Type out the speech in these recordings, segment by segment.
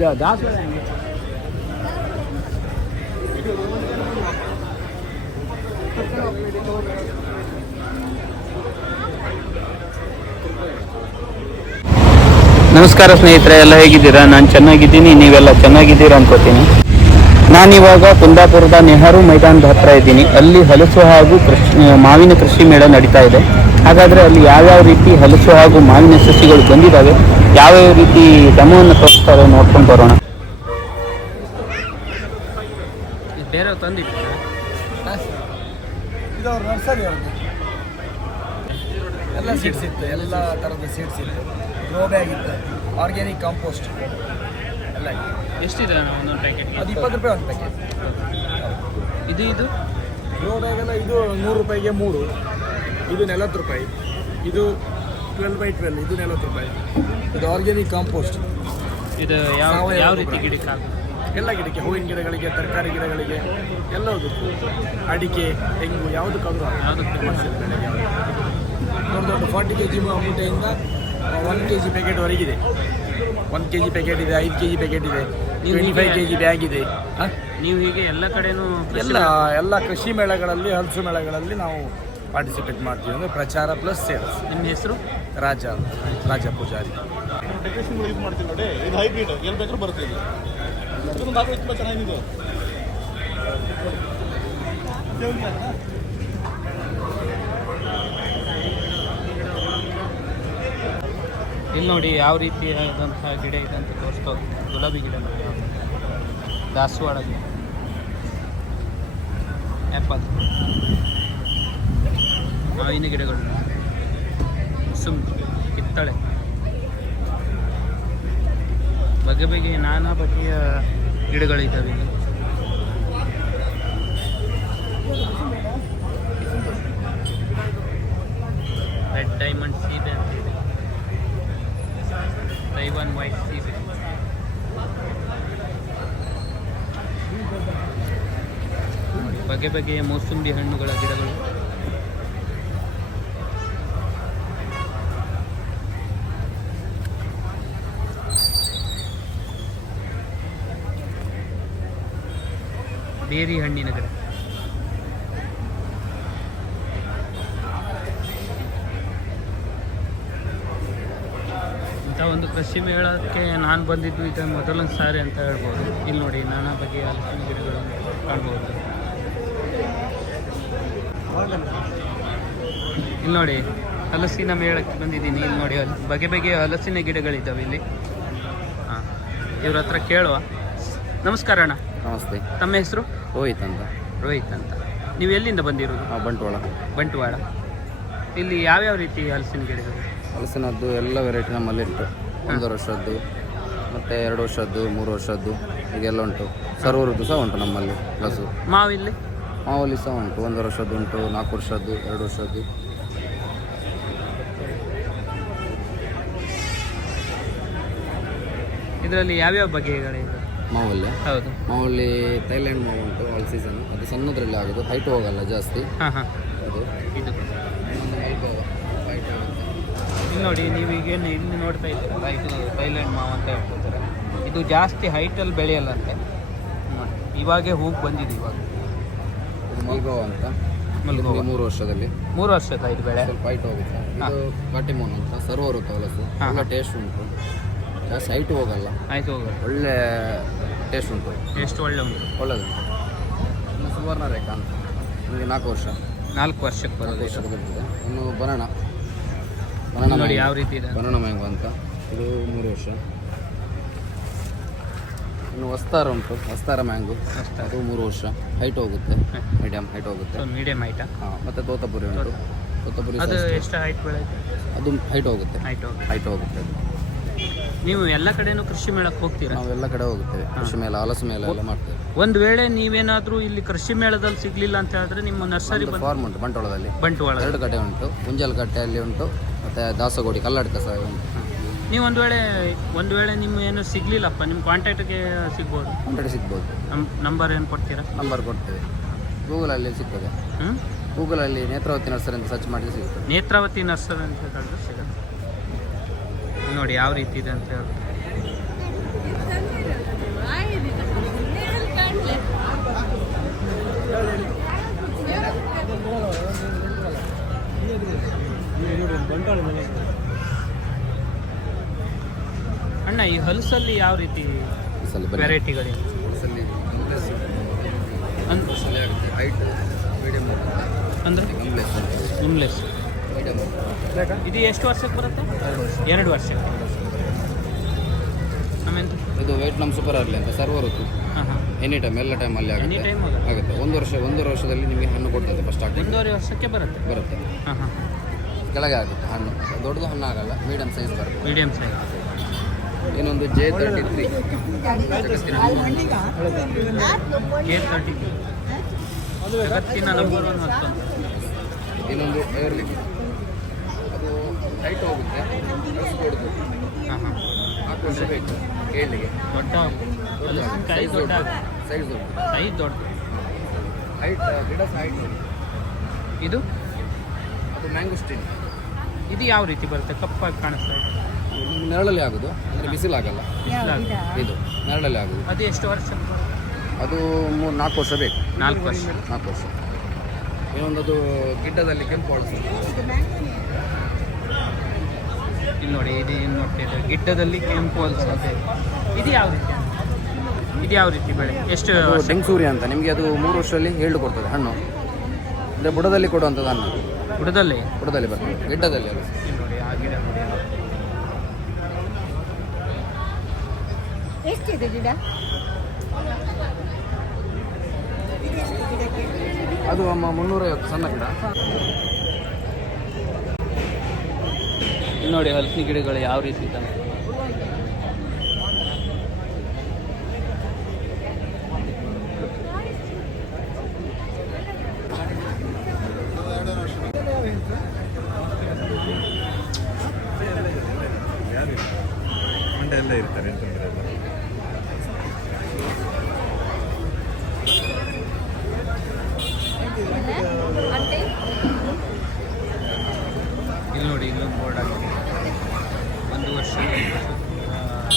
ಇದು ದಾಸ ನಮಸ್ಕಾರ ಸ್ನೇಹಿತರೆ, ಎಲ್ಲ ಹೇಗಿದ್ದೀರಾ? ನಾನು ಚೆನ್ನಾಗಿದ್ದೀನಿ, ನೀವೆಲ್ಲ ಚೆನ್ನಾಗಿದ್ದೀರಾ ಅನ್ಕೋತೀನಿ. ನಾನಿವಾಗ ಕುಂದಾಪುರದ ನೆಹರು ಮೈದಾನದ ಹತ್ರ ಇದ್ದೀನಿ. ಅಲ್ಲಿ ಹಲಸು ಹಾಗೂ ಕೃಷಿ ಮಾವಿನ ಕೃಷಿ ಮೇಳ ನಡೀತಾ ಇದೆ. ಹಾಗಾದರೆ ಅಲ್ಲಿ ಯಾವ್ಯಾವ ರೀತಿ ಹಲಸು ಹಾಗೂ ಮಾವಿನ ಸಸಿಗಳು ಬಂದಿದ್ದಾವೆ ಯಾವ್ಯಾವ ರೀತಿ ದಮವನ್ನು ತೋರಿಸ್ತಾರೆ ನೋಡ್ಕೊಂಡು ಬರೋಣ. ಬೇರೆ ಇದು ಅವ್ರ ನರ್ಸರಿ ಅವ್ರದ್ದು. ಎಲ್ಲ ಸೀಡ್ಸ್ ಇತ್ತು ಎಲ್ಲ ಥರದ ಸೀಡ್ಸ್ ಇತ್ತು. ಗ್ರೋ ಬ್ಯಾಗ್ ಇತ್ತು ಆರ್ಗ್ಯಾನಿಕ್ ಕಾಂಪೋಸ್ಟ್ ಎಲ್ಲ ಎಷ್ಟಿದೆ ಒಂದೊಂದು ಪ್ಯಾಕೆಟ್ ಅದು ಇಪ್ಪತ್ತು ರೂಪಾಯಿ ಒಂದು ಪ್ಯಾಕೆಟ್ ಇದು ಇದು? ಗ್ರೋ ಬ್ಯಾಗ್ ಎಲ್ಲ ಇದು ನೂರು ರೂಪಾಯಿಗೆ ಮೂರು. ಇದು ನಲವತ್ತು ರೂಪಾಯಿ. ಇದು ಟ್ವೆಲ್ ಬೈ ಟ್ವೆಲ್ ಇದು ನಲವತ್ತು ರೂಪಾಯಿ. ಇದು ಆರ್ಗ್ಯಾನಿಕ್ ಕಾಂಪೋಸ್ಟ್ ಇದು ಯಾವ ಯಾವ ರೀತಿ ಗಿಡ ಗಿಡಕ್ಕೆ? ಎಲ್ಲ ಗಿಡಕ್ಕೆ ಹೂವಿನ ಗಿಡಗಳಿಗೆ ತರಕಾರಿ ಗಿಡಗಳಿಗೆ ಎಲ್ಲದಕ್ಕೂ ಅಡಿಕೆ ತೆಂಗು ಯಾವುದಕ್ಕಾದ್ರೂ ಯಾವ್ದು. ದೊಡ್ಡ ದೊಡ್ಡ ಫಾರ್ಟಿ ಕೆ ಜಿ ಮೂಟೆಯಿಂದ ಒನ್ ಕೆ ಜಿ ಪ್ಯಾಕೆಟ್ವರೆಗಿದೆ ಒನ್ ಕೆ ಜಿ ಪ್ಯಾಕೆಟ್ ಇದೆ ಐದು ಕೆ ಜಿ ಪ್ಯಾಕೆಟ್ ಇದೆ ನೀವು twenty five K G bag ಇದೆ. ನೀವು ಹೀಗೆ ಎಲ್ಲ ಕಡೆನೂ ಎಲ್ಲ ಎಲ್ಲ ಕೃಷಿ ಮೇಳಗಳಲ್ಲಿ ಹಲಸು ಮೇಳಗಳಲ್ಲಿ ನಾವು ಪಾರ್ಟಿಸಿಪೇಟ್ ಮಾಡ್ತೀವಿ. ಅಂದರೆ ಪ್ರಚಾರ ಪ್ಲಸ್ ಸೇಲ್ಸ್ ನಿಮ್ಮ ಹೆಸರು? ರಾಜ ರಾಜ ಪೂಜಾರಿ. ಡೆಕೋರೇಷನ್ ಯೂಸ್ ಮಾಡ್ತೀವಿ ನೋಡಿ. ಇದು ಹೈಬ್ರಿಡ್. ಎಲ್ಲಿ ಬೇಕಾದ್ರೂ ಬರುತ್ತೆ ಇದು. ಇದೊಂದು ಹಾಕೋ ತುಂಬ ಚೆನ್ನಾಗಿದೆ. ಇಲ್ಲಿ ನೋಡಿ ಯಾವ ರೀತಿ ಆದಂತಹ ಗಿಡ ಇದೆ ಅಂತ ತೋರಿಸ್ತಾ. ಗುಲಾಬಿ ಗಿಡ ನೋಡಿ. ದಾಸವಾಳ ಗಿಡ. ಆ್ಯಪಲ್. ಮಾವಿನ ಗಿಡಗಳು. ಸುಮ್ ಕಿತ್ತಳೆ. ಬಗೆ ಬಗೆಯ ನಾನಾ ಬಗೆಯ ಗಿಡಗಳಿದ್ದಾವೆ. ರೆಡ್ ಡೈಮಂಡ್ ಸೀಬೆ ತೈವಾನ್ ವೈಟ್ ಸೀಬೆ ಬಗೆ ಬಗೆಯ ಮೋಸಂಬಿ ಹಣ್ಣುಗಳ ಗಿಡಗಳು. ಬೇರಿ ಹಣ್ಣಿನ ಗಿಡ. ಇಂಥ ಒಂದು ಕೃಷಿ ಮೇಳಕ್ಕೆ ನಾನು ಬಂದಿದ್ದು ಇದು ಮೊದಲನೇ ಸಾರಿ ಅಂತ ಹೇಳ್ಬೋದು. ಇಲ್ಲಿ ನೋಡಿ ನಾನಾ ಬಗೆಯ ಹಲಸಿನ ಗಿಡಗಳನ್ನು ಕಾಣ್ಬೋದು. ಇಲ್ಲಿ ನೋಡಿ ಹಲಸಿನ ಮೇಳಕ್ಕೆ ಬಂದಿದ್ದೀನಿ. ಇಲ್ಲಿ ನೋಡಿ ಬಗೆ ಬಗೆಯ ಹಲಸಿನ ಗಿಡಗಳಿದ್ದಾವೆ ಇಲ್ಲಿ. ಹಾಂ, ಇವ್ರ ಹತ್ರ ಕೇಳುವ. ನಮಸ್ಕಾರ ಅಣ್ಣ. ನಮಸ್ತೆ. ತಮ್ಮ ಹೆಸರು? ರೋಹಿತ್ ಅಂತ. ರೋಹಿತ್ ಅಂತ. ನೀವು ಎಲ್ಲಿಂದ ಬಂದಿರೋದು? ಆ, ಬಂಟ್ವಾಳ. ಬಂಟ್ವಾಳ. ಇಲ್ಲಿ ಯಾವ್ಯಾವ ರೀತಿ ಹಲಸಿನ ಗಿಡಗಳು? ಹಲಸಿನದ್ದು ಎಲ್ಲ ವೆರೈಟಿ ನಮ್ಮಲ್ಲಿ ಉಂಟು ಒಂದು ವರ್ಷದ್ದು ಮತ್ತು ಎರಡು ವರ್ಷದ್ದು ಮೂರು ವರ್ಷದ್ದು ಹೀಗೆಲ್ಲ ಉಂಟು. ಸರ್ವರದ್ದು ಸಹ ಉಂಟು ನಮ್ಮಲ್ಲಿ ಹಲಸು. ಮಾವಿಲ್ಲಿ? ಮಾವಲ್ಲಿ ಸಹ ಉಂಟು. ಒಂದು ವರ್ಷದ್ದು ಉಂಟು ನಾಲ್ಕು ವರ್ಷದ್ದು ಎರಡು ವರ್ಷದ್ದು. ಇದರಲ್ಲಿ ಯಾವ್ಯಾವ ಬಗೆಗಳಿವೆ? ಮಾವಲ್ಲಿ? ಹೌದು. ಮಾವಲ್ಲಿ ಥೈಲ್ಯಾಂಡ್ ಮಾವು ಉಂಟು ಆಲ್ ಸೀಸನ್ ಅದು ಸಣ್ಣದ್ರಲ್ಲಿ ಆಗೋದು ಹೈಟ್ ಹೋಗಲ್ಲ ಜಾಸ್ತಿ. ಹಾಂ ಹಾಂ. ಅದು. ಇದು. ಇಲ್ಲಿ ನೋಡಿ ನೀವೀಗೇನು ಇಲ್ಲಿ ನೋಡ್ತಾ ಇದ್ದೀರಾ? ಇದು ಥೈಲ್ಯಾಂಡ್ ಮಾವು ಅಂತ ಹೇಳ್ಕೊತಾರೆ ಇದು ಜಾಸ್ತಿ ಹೈಟಲ್ಲಿ ಬೆಳೆಯಲ್ಲಂತೆ ಇವಾಗೇ ಹೂವು ಬಂದಿದೆ ಇವಾಗ. ಇದು ಮಲ್ಗೋವಾ ಅಂತ. ಮಲ್ಗೋವಾ. ಮೂರು ವರ್ಷದಲ್ಲಿ. ಮೂರು ವರ್ಷದ ಇದು ಬೆಳೆ? ಸ್ವಲ್ಪ ಹೈಟ್ ಹೋಗುತ್ತೆ. ಇದು ಕಾಟಿಮೋನ್ ಅಂತ ಸರ್ವರ್ ಕವಲಸು. ಟೇಸ್ಟ್ ಉಂಟು. ಜಾಸ್ತಿ ಹೈಟ್ ಹೋಗಲ್ಲ. ಆಯ್ತು ಹೋಗಲ್ಲ ಒಳ್ಳೆ ಟೇಸ್ಟ್ ಉಂಟು. ಟೇಸ್ಟ್ ಒಳ್ಳೆ ಉಂಟು. ಒಳ್ಳೆದು. ಇನ್ನು ಸುವರ್ಣ ರೇಖಾ ಅಂತ. ನಿಮಗೆ ನಾಲ್ಕು ವರ್ಷ. ನಾಲ್ಕು ವರ್ಷಕ್ಕೆ ಬರೋದು ವರ್ಷ ಇದು. ಬರ್ತದೆ ಇನ್ನು ಬನಾನ ಬನಣ ನೋಡಿ ಯಾವ ರೀತಿ ಇದೆ ಬನಾನ ಮ್ಯಾಂಗೋ ಅಂತ. ಇದು ಮೂರು ವರ್ಷ. ಇನ್ನು ವಸ್ತಾರ ಉಂಟು. ವಸ್ತಾರ ಮ್ಯಾಂಗೋ. ಅದು ಮೂರು ವರ್ಷ. ಹೈಟ್ ಹೋಗುತ್ತೆ. ಮೀಡಿಯಮ್ ಹೈಟ್ ಹೋಗುತ್ತೆ. ಮೀಡಿಯಂ ಮೀಡಿಯಮ್ ಹೈಟ್ ಹಾಂ ಮತ್ತು ತೋತಪುರಿ ಉಂಟು. ತೋತಪುರಿ ಅದು ಎಷ್ಟು ಹೈಟ್ ಬೆಳೆಯುತ್ತೆ ಅದು ಹೈಟ್ ಹೋಗುತ್ತೆ. ಹೈಟ್ ಹೋಗಿ ಹೈಟ್ ಹೋಗುತ್ತೆ. ಅದು ನೀವು ಎಲ್ಲ ಕಡೆನೂ ಕೃಷಿ ಮೇಳಕ್ಕೆ ಹೋಗ್ತೀರಾ? ನಾವು ಎಲ್ಲ ಕಡೆ ಹೋಗುತ್ತೇವೆ ಕೃಷಿ ಮೇಳ ಹಲಸು ಮೇಳ ಎಲ್ಲ ಮಾಡ್ತೇವೆ. ಒಂದು ವೇಳೆ ನೀವೇನಾದರೂ ಇಲ್ಲಿ ಕೃಷಿ ಮೇಳದಲ್ಲಿ ಸಿಗ್ಲಿಲ್ಲ ಅಂತ ಹೇಳಿದ್ರೆ ನಿಮ್ಮ ನರ್ಸರಿ ಫಾರ್ಮ್ ಉಂಟು ಬಂಟ್ವಾಳದಲ್ಲಿ. ಬಂಟ್ವಾಳ ಎರಡು ಕಡೆ ಉಂಟು. ಮುಂಜಲ್ ಕಟ್ಟೆಯಲ್ಲಿ ಉಂಟು. ಮತ್ತು ದಾಸಗೋಡಿ ಕಲ್ಲಡ್ಕ ಸಹ ಉಂಟು. ನೀವು ಒಂದು ವೇಳೆ ಒಂದು ವೇಳೆ ನಿಮ್ಮ ಏನು ಸಿಗ್ಲಿಲ್ಲಪ್ಪ? ನಿಮ್ಮ ಕಾಂಟ್ಯಾಕ್ಟ್ಗೆ ಸಿಗ್ಬೋದು. ಕಾಂಟ್ಯಾಕ್ಟ್ ಸಿಗ್ಬೋದು. ನಮ್ಮ ನಂಬರ್ ಏನು ಕೊಡ್ತೀರಾ? ನಂಬರ್ ಕೊಡ್ತೇವೆ. ಗೂಗಲಲ್ಲಿ ಸಿಗ್ತದೆ. ಹ್ಞೂ ಗೂಗಲಲ್ಲಿ ನೇತ್ರಾವತಿ ನರ್ಸರಿ ಅಂತ ಸರ್ಚ್ ಮಾಡಿದ್ರೆ ಸಿಗ್ತದೆ. ನೇತ್ರಾವತಿ ನರ್ಸರಿ ಅಂತ ಹೇಳಿದ್ರೆ ಸಿಗುತ್ತೆ. ನೋಡಿ ಯಾವ ರೀತಿ ಇದೆ ಅಂತ ಹೇಳಿ ಅಣ್ಣ ಈ ಹಲಸಲ್ಲಿ ಯಾವ ರೀತಿ ವೆರೈಟಿಗಳಿವೆ ಅಂದ್ರೆ ಇದು ಎಷ್ಟು ವರ್ಷಕ್ಕೆ ಬರುತ್ತೆ? ಎರಡು ವರ್ಷ ಆಮೇಲೆ? ಇದು ವೇಟ್ ನಮ್ಮ ಸೂಪರ್ ಆಗಲಿ ಅಂತ ಸರ್ವರ್ ಹೊತ್ತು ಹಾಂ ಹಾಂ. ಎನಿ ಟೈಮ್ ಎಲ್ಲ ಟೈಮಲ್ಲಿ ಎನಿ ಆಗುತ್ತೆ. ಟೈಮ್ ಆಗುತ್ತೆ. ಒಂದು ವರ್ಷ ಒಂದೂವರೆ ವರ್ಷದಲ್ಲಿ ನಿಮಗೆ ಹಣ್ಣು ಕೊಡ್ತದೆ ಫಸ್ಟ್ ಆಗಿ ಒಂದೂವರೆ ವರ್ಷಕ್ಕೆ ಬರುತ್ತೆ. ಬರುತ್ತೆ. ಹಾಂ ಹಾಂ. ಕೆಳಗೆ ಆಗುತ್ತೆ ಹಣ್ಣು. ದೊಡ್ಡದು ಹಣ್ಣು ಆಗಲ್ಲ ಮೀಡಿಯಮ್ ಸೈಜ್ ಬರುತ್ತೆ. ಮೀಡಿಯಮ್ ಸೈಜ್ ಇನ್ನೊಂದು J thirty three K thirty ಜಗತ್ತಿನ ನಂಬರ್ ಒನ್ ಮತ್ತೊಂದು ಇನ್ನೊಂದು ಅದು ಹೈಟ್ ಹೋಗುತ್ತೆ. ಹಸು ಕೊಡುದು ಹಾಂ ಹಾಂ ನಾಲ್ಕು ವರ್ಷ ಬೇಕು ಕೇಳಿಗೆ ದೊಡ್ಡ ಹಲಸಿನಕಾಯಿ ದೊಡ್ಡ ಸೈಜ್ ದೊಡ್ಡ. ಸೈಜ್ ದೊಡ್ಡ. ಹೈಟ್ ಗಿಡ ಹೈಟ್ ಇದು? ಅದು ಮ್ಯಾಂಗೋಸ್ಟಿನ್ ಇದು ಯಾವ ರೀತಿ ಬರುತ್ತೆ? ಕಪ್ಪಾಗಿ ಕಾಣಿಸ್ತಾ ಇದೆ. ನೆರಳಲ್ಲಿ ಆಗೋದು. ಅಂದರೆ ಬಿಸಿಲಾಗಲ್ಲ. ಬಿಸಿಲಾಗ ಇದು ನೆರಳಲ್ಲಿ ಆಗೋದು. ಅದು ಎಷ್ಟು ವರ್ಷ ಅದು ಮೂರು ನಾಲ್ಕು ವರ್ಷ ಬೇಕು. ನಾಲ್ಕು ವರ್ಷ. ನಾಲ್ಕು ವರ್ಷ. ಇನ್ನೊಂದು ಗಿಡ್ಡದಲ್ಲಿ ಕೆಂಪು ಇಲ್ಲಿ ನೋಡಿ ಇದು ಏನು ನೋಡ್ತಿದ್ದಾರೆ ಗಿಡ್ಡದಲ್ಲಿ ಕೆಂಪು ಇದೆ. ಇದು ಯಾವ ರೀತಿ? ಇದು ಯಾವ ರೀತಿ ಬೆಳೆ? ಎಷ್ಟು? ಡೆಂಗ್ಸೂರಿ ಅಂತ. ನಿಮಗೆ ಅದು ಮೂರು ವರ್ಷದಲ್ಲಿ ಹೇಳು ಕೊಡ್ತದೆ ಹಣ್ಣು. ಅಂದರೆ ಬುಡದಲ್ಲಿ ಕೊಡುವಂಥದ್ದು ಹಣ್ಣು. ಬುಡದಲ್ಲಿ? ಬುಡದಲ್ಲಿ ಬರ್ತದೆ. ಗಿಡ್ಡದಲ್ಲಿ ಅದು. ಇಲ್ಲಿ ನೋಡಿ ಆ ಗಿಡ ನೋಡಿ. ಎಷ್ಟಿದೆ ಗಿಡ? ಅದು ಅಮ್ಮ ಮುನ್ನೂರೈವತ್ತು ಸಣ್ಣ ಗಿಡ. ನೋಡಿ ಹಲಸಿನ ಗಿಡಗಳು ಯಾವ ರೀತಿ ಇದ್ದಾವೆ ಮಂಡೆ ಎಲ್ಲ ಇರ್ತಾರೆ ಅಂತಂದ್ರೆ అంటే ಇಲ್ಲಿ ನೋಡಿ ಇಲ್ಲೊಂದು ಬೋರ್ಡ್ ಆಗಿದೆ ಒಂದು ವರ್ಷ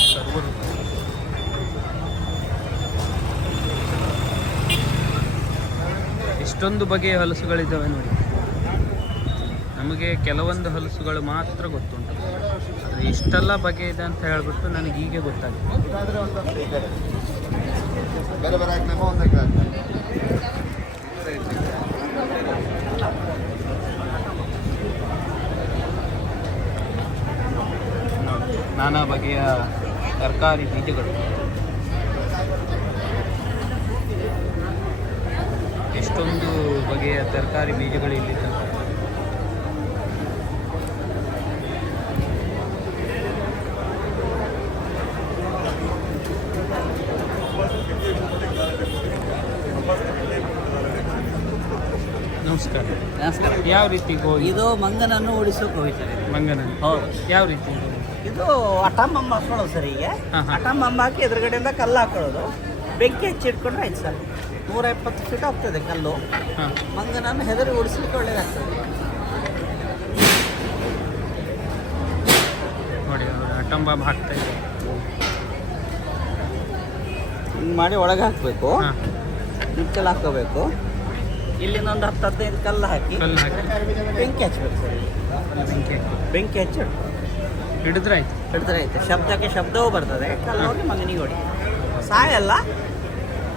ಸರ್ವರ್ ಎಷ್ಟೊಂದು ಬಗೆಯ ಹಲಸುಗಳಿದ್ದಾವೆ ನೋಡಿ. ನಮಗೆ ಕೆಲವೊಂದು ಹಲಸುಗಳು ಮಾತ್ರ ಗೊತ್ತುಂಟು. ಆದರೆ ಇಷ್ಟೆಲ್ಲ ಬಗೆ ಇದೆ ಅಂತ ಹೇಳ್ಬಿಟ್ಟು ನನಗೆ ಹೀಗೆ ಗೊತ್ತಾಗುತ್ತೆ ನಾನಾ ಬಗೆಯ ತರಕಾರಿ ಬೀಜಗಳು. ಎಷ್ಟೊಂದು ಬಗೆಯ ತರಕಾರಿ ಬೀಜಗಳು ಇಲ್ಲಿ ನಮಸ್ಕಾರ. ನಮಸ್ಕಾರ. ಯಾವ ರೀತಿ ಗೋಧಿ ಇದು ಮಂಗನನ್ನು ಓಡಿಸೋಕೆ ಸರ್ ಮಂಗನ ಹೌದು. ಯಾವ ರೀತಿ? ಇದು ಅಟಂಬಂಬ ಹಾಕೊಳ್ಳೋದು ಸರ್ ಈಗ. ಅಟಂಬಂಬ ಹಾಕಿ ಎದುರುಗಡೆಯಿಂದ ಕಲ್ಲು ಹಾಕೊಳ್ಳೋದು. ಬೆಂಕಿ ಹಚ್ಚಿಟ್ಕೊಂಡ್ರೆ ಆಯ್ತು ಸರ್. ನೂರ ಎಪ್ಪತ್ತು ಫೀಟ್ ಹೋಗ್ತದೆ ಕಲ್ಲು. ಮಂಗ ನಾನು ಹೆದರಿ ಓಡಿಸ್ಲಿಕ್ಕೆ ಒಳ್ಳೇದಾಗ್ತದೆ. ನೋಡಿ ಅವರು ಅಟಂ ಬಾಂಬ್ ಹಾಕ್ತಾ ಇದ್ದಾರೆ. ಹಿಂಗೆ ಮಾಡಿ ಒಳಗೆ ಹಾಕಬೇಕು. ಮುಚ್ಚಲು ಹಾಕೋಬೇಕು ಇಲ್ಲಿಂದ ಒಂದು ಹತ್ತು ಹದಿನೈದು ಕಲ್ಲು ಹಾಕಿ. ಕಲ್ಲು ಹಾಕಿ. ಬೆಂಕಿ ಹಚ್ಚಬೇಕು ಸರ್. ಬೆಂಕಿ ಬೆಂಕಿ ಹಚ್ಚಿ ಹಿಡಿದ್ರೆ ಆಯ್ತು. ಹಿಡಿದ್ರೆ ಆಯ್ತು. ಶಬ್ದಕ್ಕೆ ಶಬ್ದವೂ ಬರ್ತದೆ. ಕಲ್ಲು ಹೋಗಿ ಮಗನಿಗೆ ಹೊಡಿ ಸಾಯಲ್ಲ.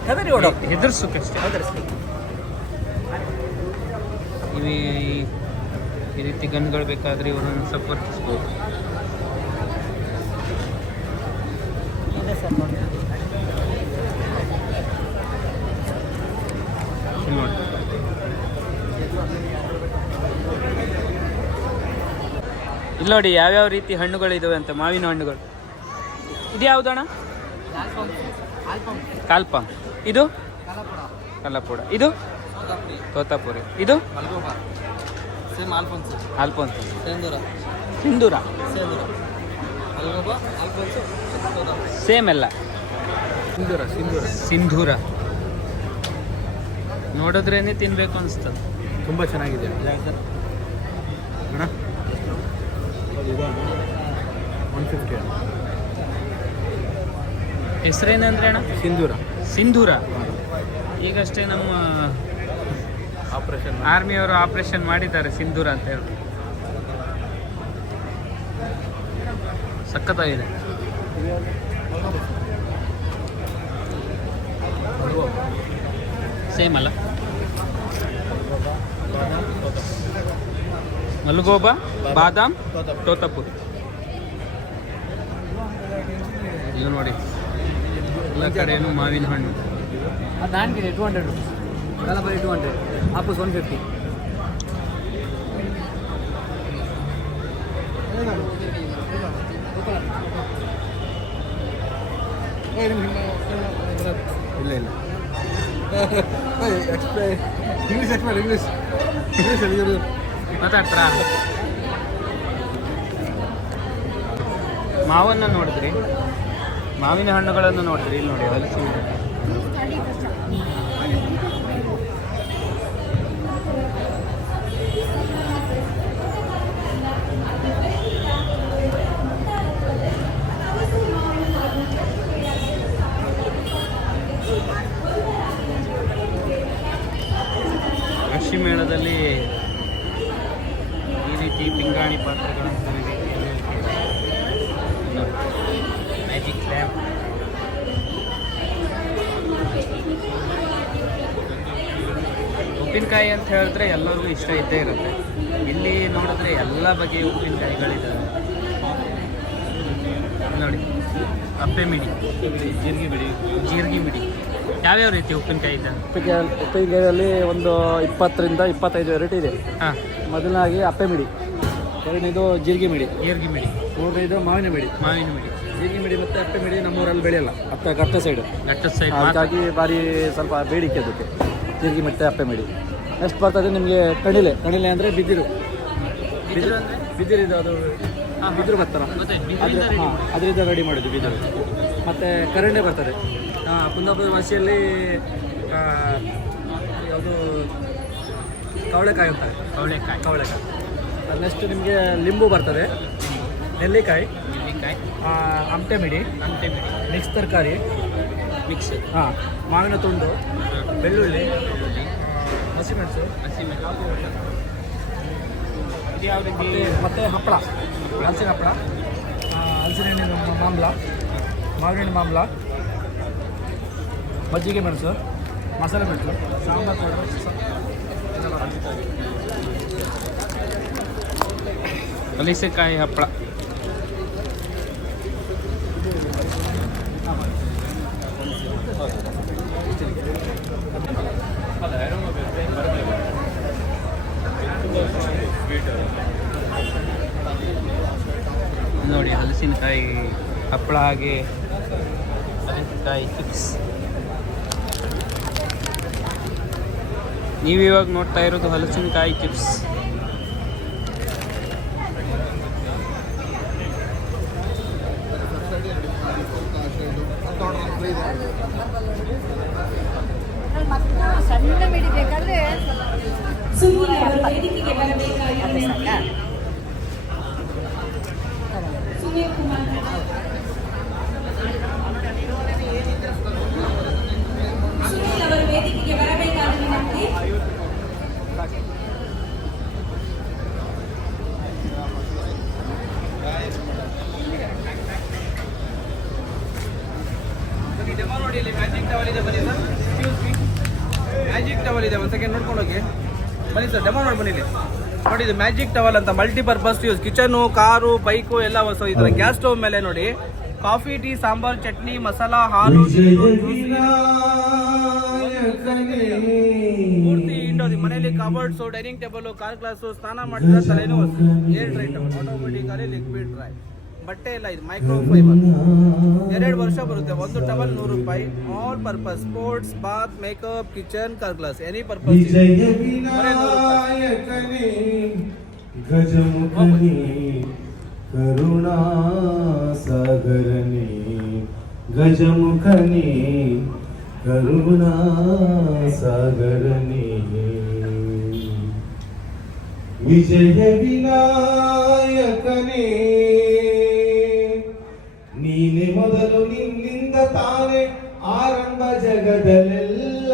ಹೆದರಿ ಓಡೋಗ್ತದೆ ಹೆದರ್ಸಕ್ಕಷ್ಟೇ ಹೆದರಿಸ್ಲಿಕ್ಕೆ ಇವು ಈ- ರೀತಿ ಗನ್ಗಳು ಬೇಕಾದ್ರೆ ಇವರನ್ನು ಸಂಪರ್ಕಿಸ್ಬೋದು. ನೋಡಿ. ಇಲ್ಲಿ ನೋಡಿ. ಯಾವ್ಯಾವ ರೀತಿ ಹಣ್ಣುಗಳಿದಾವೆ ಅಂತ ಮಾವಿನ ಹಣ್ಣುಗಳು. ಇದು ಯಾವುದಣ್ಣ ಕಾಲ್ಪಂ ಇದು? ಕಲ್ಲಪುಡ ಇದು? ತೋತಾಪುರಿ. ಇದು? ಸಿಂಧೂರ. ಸೇಮ್ ಎಲ್ಲ. ಸಿಂಧೂರ ಸಿಂಧೂರ. ಸಿಂಧೂರ. ನೋಡಿದ್ರೇನೆ ತಿನ್ಬೇಕು ಅನಿಸ್ತದೆ ತುಂಬ ಚೆನ್ನಾಗಿದೆ. ಹೆಸರೇನಂದ್ರೆ ಅಣ್ಣ? ಸಿಂಧೂರ. ಸಿಂಧೂರ. ಈಗಷ್ಟೇ ನಮ್ಮ ಆಪರೇಷನ್ ಆರ್ಮಿಯವರು ಆಪರೇಷನ್ ಮಾಡಿದ್ದಾರೆ ಸಿಂಧೂರ ಅಂತ ಹೇಳಿ. ಸಖತ್ತಾಗಿದೆ. ಸೇಮ್ ಅಲ್ಲ. ಮಲ್ಗೋಬಾ ಬಾದಾಮ್ ತೋತಪುರ್ ಇವು ನೋಡಿ. ಎಲ್ಲ ಕಡೆನೂ ಮಾವಿನ ಹಣ್ಣು. ಅದು ನಾನ್ ಕೆ ಟು ಹಂಡ್ರೆಡ್ ರುಪೀಸ್ ಕಲಬರಿ ಟು ಹಂಡ್ರೆಡ್ ಆಪಸ್ ಒನ್ ಫಿಫ್ಟಿ ಇಲ್ಲ ಇಲ್ಲ. Explain English explain English English ಅಲ್ಲಿ ಮಾತಾಡ್ತಾರ? ಮಾವನ್ನು ನೋಡಿದ್ರಿ? ಮಾವಿನ ಹಣ್ಣುಗಳನ್ನು ನೋಡಿದ್ರೆ ಇಲ್ಲಿ ನೋಡಿ ಹಲಸಿನ ಕೃಷಿ ಮೇಳದಲ್ಲಿ ಈ ರೀತಿ ಪಿಂಗಾಣಿ ಪಾತ್ರೆಗಳನ್ನು ಖರೀದಿ ಮ್ಯಾಜಿಕ್ ಲ್ಯಾಂಪ್ ಉಪ್ಪಿನಕಾಯಿ ಅಂತ ಹೇಳಿದ್ರೆ ಎಲ್ಲರಿಗೂ ಇಷ್ಟ ಇದ್ದೇ ಇರುತ್ತೆ. ಇಲ್ಲಿ ನೋಡಿದ್ರೆ ಎಲ್ಲ ಬಗೆಯ ಉಪ್ಪಿನಕಾಯಿಗಳಿದ್ದಾವೆ ನೋಡಿ ಅಪ್ಪೆ ಮಿಡಿ ಜೀರಿಗೆ ಮಿಡಿ ಜೀರಿಗೆ ಮಿಡಿ. ಯಾವ್ಯಾವ ರೀತಿ ಉಪ್ಪಿನಕಾಯಿ ಇದೆ? ಉಪ್ಪಿನಕಾಯಿ ಉಪ್ಪಿನಕಾಯಿಯಲ್ಲಿ ಒಂದು ಇಪ್ಪತ್ತರಿಂದ ಇಪ್ಪತ್ತೈದು ವೆರೈಟಿ ಇದೆ. ಹಾಂ. ಮೊದಲಾಗಿ ಅಪ್ಪೆ ಮಿಡಿ ಎರಡನೇದು ಜೀರಿಗೆ ಮಿಡಿ. ಜೀರಿಗೆ ಮಿಡಿ. ಮೂರನೇದು ಮಾವಿನ ಮಿಡಿ. ಮಾವಿನ ಮಿಡಿ. ಜೀರಿಗೆ ಮಿಡಿ ಮತ್ತು ಅಪ್ಪೆ ಮಿಡಿ ನಮ್ಮೂರಲ್ಲಿ ಬೆಳೆಯಲ್ಲ. ಅತ್ತ ಘಟ್ಟ ಸೈಡು ಘಟ್ಟದ ಸೈಡ್ ಹಾಗಾಗಿ ಭಾರಿ ಸ್ವಲ್ಪ ಬೇಡಿಕೆ ಅದಕ್ಕೆ. ಜೀರಿಗೆ ಮತ್ತೆ ಅಪ್ಪೆ ಮಾಡಿ. ನೆಕ್ಸ್ಟ್ ಬರ್ತದೆ ನಿಮಗೆ ಕಣಿಲೆ. ಕಣಿಲೆ ಅಂದರೆ ಬಿದಿರು. ಬಿದಿರು ಅಂದ್ರೆ? ಬಿದಿರು ಇದು ಅದು. ಬಿದಿರು ಬರ್ತಾರ ಅದ್ರ ಹಾಂ ಅದರಿಂದ ರೆಡಿ ಮಾಡೋದು ಬಿದಿರು. ಮತ್ತು ಕರಂಡೆ ಬರ್ತದೆ. ಕುಂದಾಪುರ ಭಾಷೆಯಲ್ಲಿ ಯಾವುದು ಕವಳೆಕಾಯಿ ಅಂತಾರೆ ಕವಳೆಕಾಯಿ. ಕವಳೆಕಾಯಿ. ನೆಕ್ಸ್ಟ್ ನಿಮಗೆ ಲಿಂಬು ಬರ್ತದೆ. ನೆಲ್ಲಿಕಾಯಿ. ನೆಲ್ಲಿಕಾಯಿ. ಆ, ಆಮಟೆ ಮಿಡಿ. ಅಂತೆ ಮಿಡಿ. ಮಿಕ್ಸ್ ತರಕಾರಿ. ಮಿಕ್ಸ್ ಹಾಂ ಮಾವಿನ ತುಂಡು ಬೆಳ್ಳುಳ್ಳಿ ಹಸಿಮೆಣಸು ಇದು ಯಾವ ರೀತಿ? ಮತ್ತು ಹಪ್ಪಳ ಹಲಸಿನ ಹಪ್ಪಳ ಹಲಸಿನ ಹಣ್ಣಿನ ಮಾಂಬಲ ಮಾವಿನ ಹಣ್ಣು ಮಾಂಬಲ ಮಜ್ಜಿಗೆ ಮೆಣಸು ಮಸಾಲೆ ಮೆಣಸು ಸಾಂಬಾರು ಪೌಡರ್. ಹಲಸೆಕಾಯಿ ಹಪ್ಪಳ. ನೋಡಿ ಹಲಸಿನಕಾಯಿ ಹಪ್ಪಳ ಹಾಗೆ ಮೆಣಸಿನಕಾಯಿ ಚಿಪ್ಸ್ ನೀವು ಇವಾಗ ನೋಡ್ತಾ ಇರೋದು ಹಲಸಿನಕಾಯಿ ಚಿಪ್ಸ್ ಸಣ್ಣ ಮಿಡಿ ಬೇಕಾದ್ರೆ ಸುಮ್ಮನೆ ಅವರು ವೇದಿಕೆಗೆ ಬರಬೇಕಾಗಿ ವಿನಂತಿ ಸುನೀಲ್ ಕುಮಾರ್ ಸುನೀಲ್ ಅವರು ವೇದಿಕೆಗೆ ಬರಬೇಕಾದ ವಿನಂತಿ ಡೆಮೋ ನೋಡಿ ಇಲ್ಲಿ ಮ್ಯಾಜಿಕ್ ಟವಲ್ ಇದೆ ಬನ್ನಿ ಸರ್ ಮ್ಯಾಜಿಕ್ ಟವಲ್ ಇದೆ ಒಂದು ಸೆಕೆಂಡ್ ನೋಡ್ಕೊಂಡು ಹೋಗಿ ಬನ್ನಿ ಸರ್ ಡೆಮೋ ಮಾಡಿ ಬನ್ನಿ ಇಲ್ಲಿ. ನೋಡಿ ಇದು ಮ್ಯಾಜಿಕ್ ಟವಲ್ ಅಂತ multipurpose use kitchen car bike ಎಲ್ಲ ಹೊಸ ಇದರ ಗ್ಯಾಸ್ ಸ್ಟವ್ ಮೇಲೆ ನೋಡಿ. Coffee tea sambar chutney masala ಹಾಲು ನೀರು, ಜ್ಯೂಸ್, ಪೂರ್ತಿ ಇಂಡೋದಿ ಮನೆಯಲ್ಲಿ cupboards dining table car glass ಸ್ನಾನ ಮಾಡಿದ್ರೆ ತಲೆನೂ air dry towel automatically liquid dry ಬಟ್ಟೆ ಎಲ್ಲ ಇದು ಮೈಕ್ರೋ ಫೈಬರ್ ಎರಡು ವರ್ಷ ಬರುತ್ತೆ ಒಂದು ಟವಲ್ ನೂರು ರೂಪಾಯಿ. All purpose sports bath makeup kitchen car glass any purpose ವಿಜಯ ವಿನಾಯಕನೇ ಗಜಮುಖನೇ ಕರುಣಾ ಸಾಗರನೇ ಗಜಮುಖನೇ ಕರುಣಾ ಸಾಗರನೇ ವಿಜಯ ವಿನಾಯಕನೇ. ಆರಂಭ ಜಗದಲ್ಲೆಲ್ಲ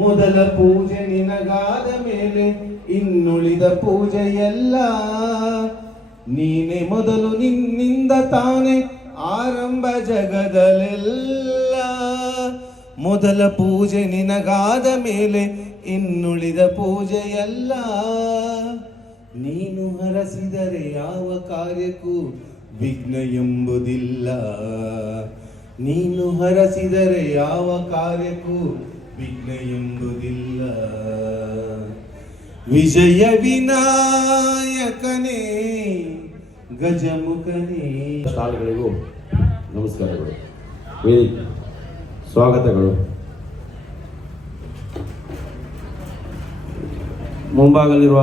ಮೊದಲ ಪೂಜೆ ನಿನಗಾದ ಮೇಲೆ ಇನ್ನುಳಿದ ಪೂಜೆಯೆಲ್ಲ ನೀನೆ ಮೊದಲು ನಿನ್ನಿಂದ ತಾನೆ ಆರಂಭ ಜಗದಲ್ಲೆಲ್ಲ ಮೊದಲ ಪೂಜೆ ನಿನಗಾದ ಮೇಲೆ ಇನ್ನುಳಿದ ಪೂಜೆಯಲ್ಲ. ನೀನು ಹರಸಿದರೆ ಯಾವ ಕಾರ್ಯಕ್ಕೂ ವಿಘ್ನ ಎಂಬುದಿಲ್ಲ. ನೀನು ಹರಸಿದರೆ ಯಾವ ಕಾರ್ಯಕ್ಕೂ ವಿಘ್ನ ಎಂಬುದಿಲ್ಲ ವಿಜಯ ವಿನಾಯಕನೇ, ಗಜಮುಖನೇ. ಶಾಲೆಗಳಿಗೂ ನಮಸ್ಕಾರಗಳು. ಸ್ವಾಗತಗಳು. ಮುಂಭಾಗದಲ್ಲಿರುವ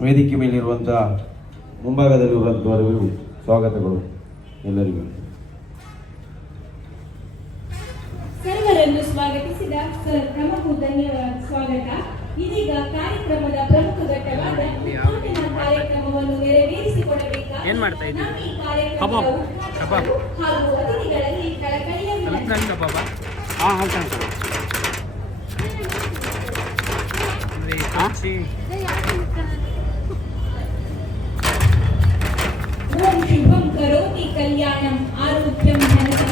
ವೇದಿಕೆ ಮೇಲಿರುವಂಥ ಮುಂಭಾಗದಲ್ಲಿರುವಂಥವರಿಗೂ ಸ್ವಾಗತಗಳು ಎಲ್ಲರಿಗೂ. ಸರ್ವರನ್ನು ಸ್ವಾಗತಿಸಿದ ಸರ್ ಪ್ರಮುಖ ಧನ್ಯವಾದ ಸ್ವಾಗತ ಇದೀಗ ಕಾರ್ಯಕ್ರಮದ ಪ್ರಮುಖ ಘಟ್ಟವಾದ ಉದ್ಘಾಟನಾ ಕಾರ್ಯಕ್ರಮವನ್ನು ನೆರವೇರಿಸಿಕೊಡಬೇಕಾ ಏನ್ ಮಾಡ್ತಾ ಇದ್ದೀರಿ? ನಾವು ಈ ಕಾರ್ಯಕ್ರಮದ ಕಬಾಬ್. ಉದ್ಘಾಟಕರು ಕಬಾಬ್. ಹಾಗೂ ಅತಿಥಿಗಳಲ್ಲಿ ಕಳಕಳಿಯ ವಿನಂತಿ. ಹಾಂ ಹೌದು ಸರ್ ಓಂ ಶುಭಂ ಕರೋತಿ ಕಲ್ಯಾಣಂ ಆರೋಗ್ಯಂ ಧನಸಂಪದ ಶತ್ರು ಬುದ್ಧಿ ವಿನಾಶಾಯ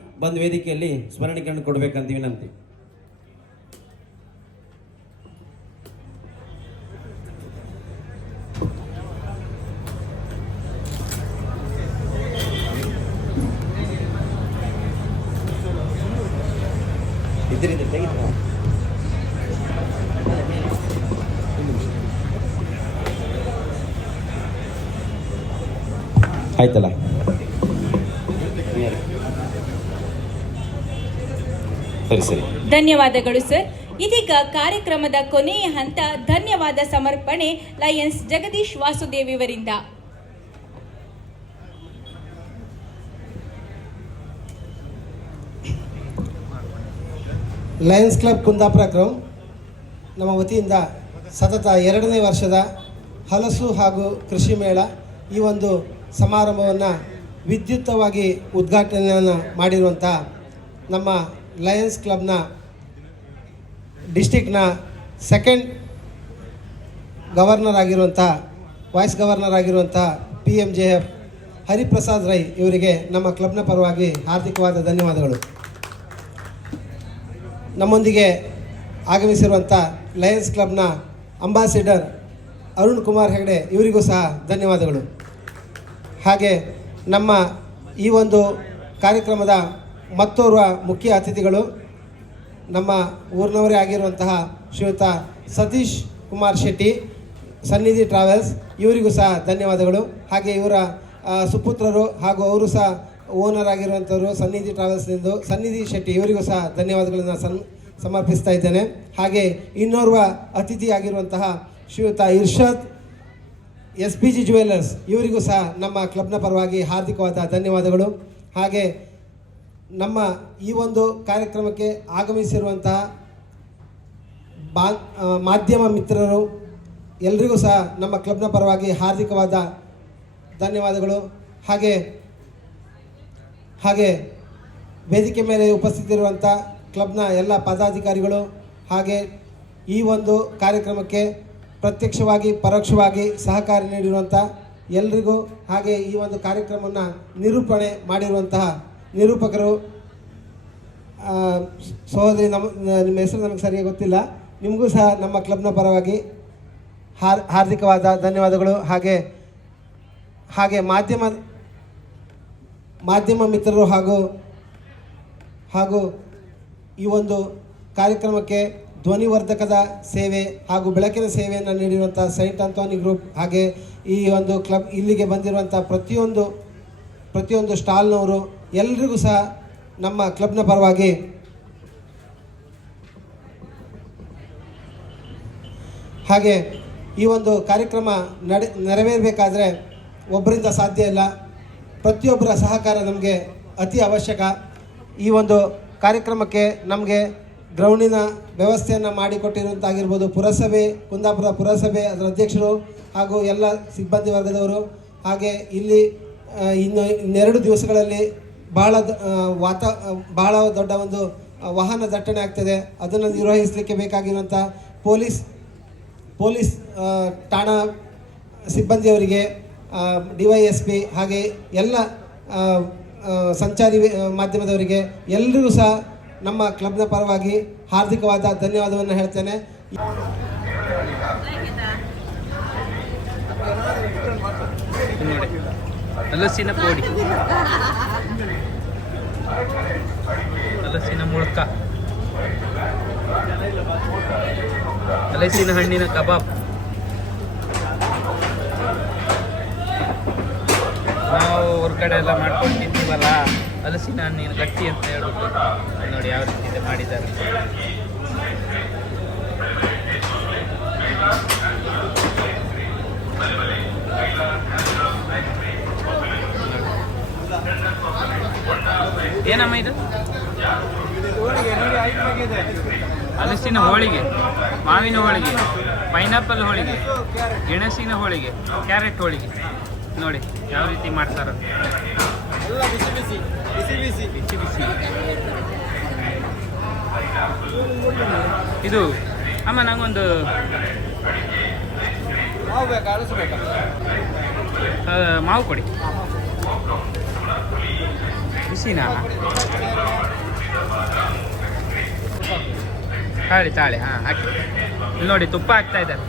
ಬಂದು ವೇದಿಕೆಯಲ್ಲಿ ಸ್ಮರಣೀಕರಣ ಕೊಡಬೇಕಂತ ವಿನಂತಿ ಧನ್ಯವಾದಗಳು, ಸರ್. ಇದೀಗ ಕಾರ್ಯಕ್ರಮದ ಕೊನೆಯ ಹಂತ ಧನ್ಯವಾದ ಸಮರ್ಪಣೆ, ಲಯನ್ಸ್ ಜಗದೀಶ್ ವಾಸುದೇವಿಯವರಿಂದ ಲಯನ್ಸ್ ಕ್ಲಬ್ ಕುಂದಾಪುರ ಗ್ರೌಂಡ್, ನಮ್ಮ ವತಿಯಿಂದ ಸತತ ಎರಡನೇ ವರ್ಷದ ಹಲಸು ಹಾಗೂ ಕೃಷಿ ಮೇಳ ಈ ಒಂದು ಸಮಾರಂಭವನ್ನು ವಿದ್ಯುತ್ತವಾಗಿ ಉದ್ಘಾಟನೆಯನ್ನು ಮಾಡಿರುವಂಥ ನಮ್ಮ ಲಯನ್ಸ್ ಕ್ಲಬ್ನ ಡಿಸ್ಟಿಕ್ನ ಸೆಕೆಂಡ್ ಗವರ್ನರ್ ಆಗಿರುವಂಥ ವೈಸ್ ಗವರ್ನರ್ ಆಗಿರುವಂಥ P M J F Hariprasad Rai ಇವರಿಗೆ ನಮ್ಮ ಕ್ಲಬ್ನ ಪರವಾಗಿ ಹಾರ್ದಿಕವಾದ ಧನ್ಯವಾದಗಳು. ನಮ್ಮೊಂದಿಗೆ ಆಗಮಿಸಿರುವಂಥ ಲಯನ್ಸ್ ಕ್ಲಬ್ನ ಅಂಬಾಸಿಡರ್ ಅರುಣ್ ಕುಮಾರ್ ಹೆಗಡೆ ಇವರಿಗೂ ಸಹ ಧನ್ಯವಾದಗಳು. ಹಾಗೆ ನಮ್ಮ ಈ ಒಂದು ಕಾರ್ಯಕ್ರಮದ ಮತ್ತೋರ್ವ ಮುಖ್ಯ ಅತಿಥಿಗಳು ನಮ್ಮ ಊರಿನವರೇ ಆಗಿರುವಂತಹ ಶ್ರೀಯುತ ಸತೀಶ್ ಕುಮಾರ್ ಶೆಟ್ಟಿ, ಸನ್ನಿಧಿ ಟ್ರಾವೆಲ್ಸ್, ಇವರಿಗೂ ಸಹ ಧನ್ಯವಾದಗಳು. ಹಾಗೆ ಇವರ ಸುಪುತ್ರರು ಹಾಗೂ ಅವರು ಸಹ ಓನರ್ ಆಗಿರುವಂಥವರು ಸನ್ನಿಧಿ ಟ್ರಾವೆಲ್ಸ್ನಿಂದ ಸನ್ನಿಧಿ ಶೆಟ್ಟಿ ಇವರಿಗೂ ಸಹ ಧನ್ಯವಾದಗಳನ್ನು ಸನ್, ಸಮರ್ಪಿಸ್ತಾ ಇದ್ದೇನೆ. ಹಾಗೆ ಇನ್ನೋರ್ವ ಅತಿಥಿ ಆಗಿರುವಂತಹ ಶ್ರೀಯುತ Irshad, S P G jewellers ಇವರಿಗೂ ಸಹ ನಮ್ಮ ಕ್ಲಬ್ನ ಪರವಾಗಿ ಹಾರ್ದಿಕವಾದ ಧನ್ಯವಾದಗಳು. ಹಾಗೆ ನಮ್ಮ ಈ ಒಂದು ಕಾರ್ಯಕ್ರಮಕ್ಕೆ ಆಗಮಿಸಿರುವಂತಹ ಮಾಧ್ಯಮ ಮಿತ್ರರು, ಎಲ್ರಿಗೂ ಸಹ ನಮ್ಮ ಕ್ಲಬ್ನ ಪರವಾಗಿ ಹಾರ್ದಿಕವಾದ ಧನ್ಯವಾದಗಳು. ಹಾಗೆ ಹಾಗೆ ವೇದಿಕೆ ಮೇಲೆ ಉಪಸ್ಥಿತಿರುವಂಥ ಕ್ಲಬ್ನ ಎಲ್ಲ ಪದಾಧಿಕಾರಿಗಳು ಹಾಗೆ ಈ ಒಂದು ಕಾರ್ಯಕ್ರಮಕ್ಕೆ ಪ್ರತ್ಯಕ್ಷವಾಗಿ, ಪರೋಕ್ಷವಾಗಿ ಸಹಕಾರ ನೀಡಿರುವಂಥ ಎಲ್ರಿಗೂ ಹಾಗೆ ಈ ಒಂದು ಕಾರ್ಯಕ್ರಮವನ್ನು ನಿರೂಪಣೆ ಮಾಡಿರುವಂತಹ ನಿರೂಪಕರು ಸಹೋದರಿ ನಮ್ಮ ನಿಮ್ಮ ಹೆಸರು ನಮಗೆ ಸರಿಯಾಗಿ ಗೊತ್ತಿಲ್ಲ. ನಿಮಗೂ ಸಹ ನಮ್ಮ ಕ್ಲಬ್ನ ಪರವಾಗಿ ಹಾರ್, ಹಾರ್ದಿಕವಾದ ಧನ್ಯವಾದಗಳು. ಹಾಗೆ ಹಾಗೆ ಮಾಧ್ಯಮ ಮಾಧ್ಯಮ ಮಿತ್ರರು ಹಾಗೂ ಹಾಗೂ ಈ ಒಂದು ಕಾರ್ಯಕ್ರಮಕ್ಕೆ ಧ್ವನಿವರ್ಧಕದ ಸೇವೆ ಹಾಗೂ ಬೆಳಕಿನ ಸೇವೆಯನ್ನು ನೀಡಿರುವಂಥ ಸೈಂಟ್ ಅಂಥೋನಿ ಗ್ರೂಪ್ ಹಾಗೆ ಈ ಒಂದು ಕ್ಲಬ್ ಇಲ್ಲಿಗೆ ಬಂದಿರುವಂಥ ಪ್ರತಿಯೊಂದು ಪ್ರತಿಯೊಂದು ಸ್ಟಾಲ್ನವರು ಎಲ್ರಿಗೂ ಸಹ ನಮ್ಮ ಕ್ಲಬ್ನ ಪರವಾಗಿ ಹಾಗೆ ಈ ಒಂದು ಕಾರ್ಯಕ್ರಮ ನಡೆ ನೆರವೇರಬೇಕಾದ್ರೆ ಒಬ್ಬರಿಂದ ಸಾಧ್ಯ ಇಲ್ಲ. ಪ್ರತಿಯೊಬ್ಬರ ಸಹಕಾರ ನಮಗೆ ಅತಿ ಅವಶ್ಯಕ. ಈ ಒಂದು ಕಾರ್ಯಕ್ರಮಕ್ಕೆ ನಮಗೆ ಗ್ರೌಂಡಿನ ವ್ಯವಸ್ಥೆಯನ್ನು ಮಾಡಿಕೊಟ್ಟಿರುವಂತಾಗಿರ್ಬೋದು. ಪುರಸಭೆ, ಕುಂದಾಪುರ ಪುರಸಭೆ ಅದರ ಅಧ್ಯಕ್ಷರು ಹಾಗೂ ಎಲ್ಲ ಸಿಬ್ಬಂದಿ ವರ್ಗದವರು. ಹಾಗೆ ಇಲ್ಲಿ ಇನ್ನು ಇನ್ನೆರಡು ದಿವಸಗಳಲ್ಲಿ ಆ, ವಾತ ಭಾಳ ದೊಡ್ಡ ಒಂದು ವಾಹನ ದಟ್ಟಣೆ ಆಗ್ತದೆ. ಅದನ್ನು ನಿರ್ವಹಿಸಲಿಕ್ಕೆ ಬೇಕಾಗಿರುವಂಥ ಪೊಲೀಸ್ ಪೊಲೀಸ್ ಠಾಣಾ ಸಿಬ್ಬಂದಿಯವರಿಗೆ ಡಿ ವೈ ಎಸ್ ಪಿ ಹಾಗೆ ಎಲ್ಲ ಸಂಚಾರಿ ಮಾಧ್ಯಮದವರಿಗೆ ಎಲ್ಲರಿಗೂ ಸಹ ನಮ್ಮ ಕ್ಲಬ್ನ ಪರವಾಗಿ ಹಾರ್ದಿಕವಾದ ಧನ್ಯವಾದವನ್ನು ಹೇಳ್ತೇನೆ. ಹಲಸಿನ ಪೋಡಿ. ಹಲಸಿನ ಮುಳ್ಕ. ಹಲಸಿನ ಹಣ್ಣಿನ ಕಬಾಬ್. ನಾವು ಹೊರಗಡೆ ಎಲ್ಲ ಮಾಡ್ಕೊಂಡು ತಿಂತೀವಲ್ಲ ಹಲಸಿನ ಹಣ್ಣಿನ ಗಟ್ಟಿ ಅಂತ ಹೇಳ್ಬಿಟ್ಟು ನೋಡಿ ಯಾವ ರೀತಿ ಮಾಡಿದ್ದಾರೆ. ಏನಮ್ಮ ಇದು? ಹಲಸಿನ ಹೋಳಿಗೆ ಮಾವಿನ ಹೋಳಿಗೆ ಪೈನಾಪಲ್ ಹೋಳಿಗೆ ಗೆಣಸಿನ ಹೋಳಿಗೆ ಕ್ಯಾರೆಟ್ ಹೋಳಿಗೆ. ನೋಡಿ ಯಾವ ರೀತಿ ಮಾಡ್ತಾರೆ. ಬಿಸಿ ಬಿಸಿ ಇದು ಅಮ್ಮ ನಂಗೊಂದು ಮಾವು ಕೊಡಿ. ಬಿಸಿನಾ ತಾಳಿ ತಾಳಿ ಹಾಂ ಹಾಕಿ. ಇಲ್ಲಿ ನೋಡಿ ತುಪ್ಪ ಹಾಕ್ತಾ ಇದ್ದಾರೆ.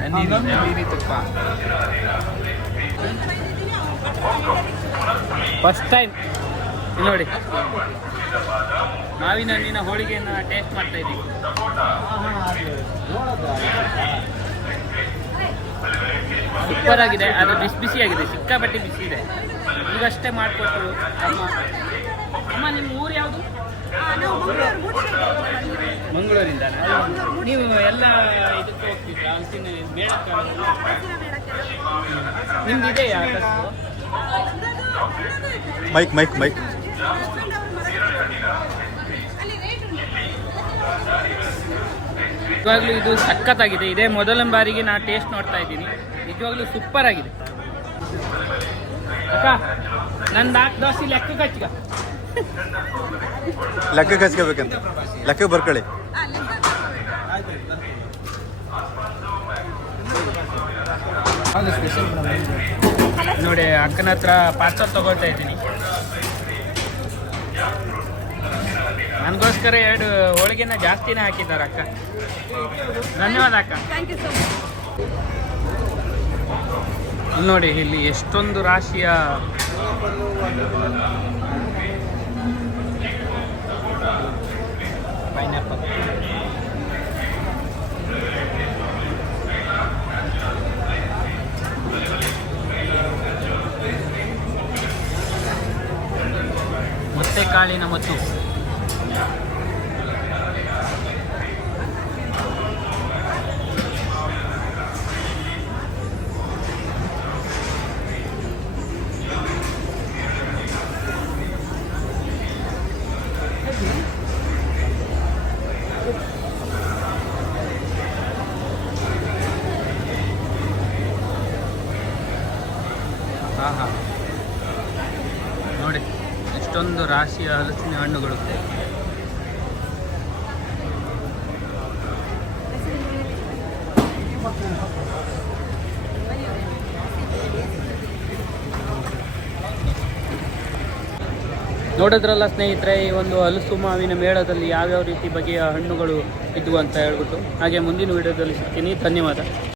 ನಂದಿನಿ ತುಪ್ಪ. ಫಸ್ಟ್ ಟೈಮ್ ಇಲ್ಲಿ ನೋಡಿ. ಮಾವಿನ ಹಣ್ಣಿನ ಹೋಳಿಗೆಯನ್ನು ಟೇಸ್ಟ್ ಮಾಡ್ತಾ ಇದ್ದೀವಿ ಸೂಪರ್ ಆಗಿದೆ. ಅದು ಬಿಸಿ ಬಿಸಿಯಾಗಿದೆ ಸಿಕ್ಕಾಪಟ್ಟೆ ಬಿಸಿ ಇದೆ. ಈಗಷ್ಟೇ ಮಾಡಿಕೊಟ್ಟು ಅಮ್ಮ ಅಮ್ಮ, ನಿಮ್ಮ ಊರು ಯಾವುದು? ಮಂಗಳೂರಿಂದ ನೀವು ಎಲ್ಲ ಇದಕ್ಕೆ ಹೋಗ್ತಿದ್ರಾ ಹಲಸಿನ ನಿಮ್ದು ಇದೆಯಾ? ಮೈಕ್ ಮೈಕ್ ಮೈಕ್ ನಿಜವಾಗ್ಲೂ ಇದು ಸಖತ್ತಾಗಿದೆ. ಇದೇ ಮೊದಲನೇ ಬಾರಿಗೆ ನಾನು ಟೇಸ್ಟ್ ನೋಡ್ತಾ ಇದ್ದೀನಿ. ನಿಜವಾಗ್ಲೂ ಸೂಪರ್ ಆಗಿದೆ. ಅಕ್ಕ ನನ್ನ ನಾಲ್ಕು ದೋಸೆ ಲೆಕ್ಕ ಕಚ್ಗ ಲೆಕ್ಕ ಕಚ್ಕೋಬೇಕಂತ. ಲೆಕ್ಕ ಬರ್ಕೊಳ್ಳಿ. ನೋಡಿ ಅಕ್ಕನ ಹತ್ರ ಪಾರ್ಸಲ್ ತಗೊಳ್ತಾ ಇದ್ದೀನಿ. ನನಗೋಸ್ಕರ ಎರಡು ಹೋಳಿಗೆನ ಜಾಸ್ತಿನೇ ಹಾಕಿದ್ದಾರೆ ಅಕ್ಕ. ಧನ್ಯವಾದ ಅಕ್ಕ. ನೋಡಿ ಇಲ್ಲಿ ಎಷ್ಟೊಂದು ರಾಶಿಯ ಪೈನಾಪಲ್ ಮತ್ತೆ ಕಾಳಿನ ಮತ್ತು ಆಹಾ ನೋಡಿ ಎಷ್ಟೊಂದು ರಾಶಿಯ ಹಲಸಿನ ಹಣ್ಣುಗಳು. ನೋಡಿದ್ರಲ್ಲ ಸ್ನೇಹಿತರೆ, ಈ ಒಂದು ಹಲಸು ಮಾವಿನ ಮೇಳದಲ್ಲಿ ಯಾವ್ಯಾವ ರೀತಿ ಬಗೆಯ ಹಣ್ಣುಗಳು ಇದ್ವು ಅಂತ ಹೇಳ್ಬಿಟ್ಟು ಹಾಗೆ ಮುಂದಿನ ವಿಡಿಯೋದಲ್ಲಿ ಸಿಗ್ತೀನಿ. ಧನ್ಯವಾದ.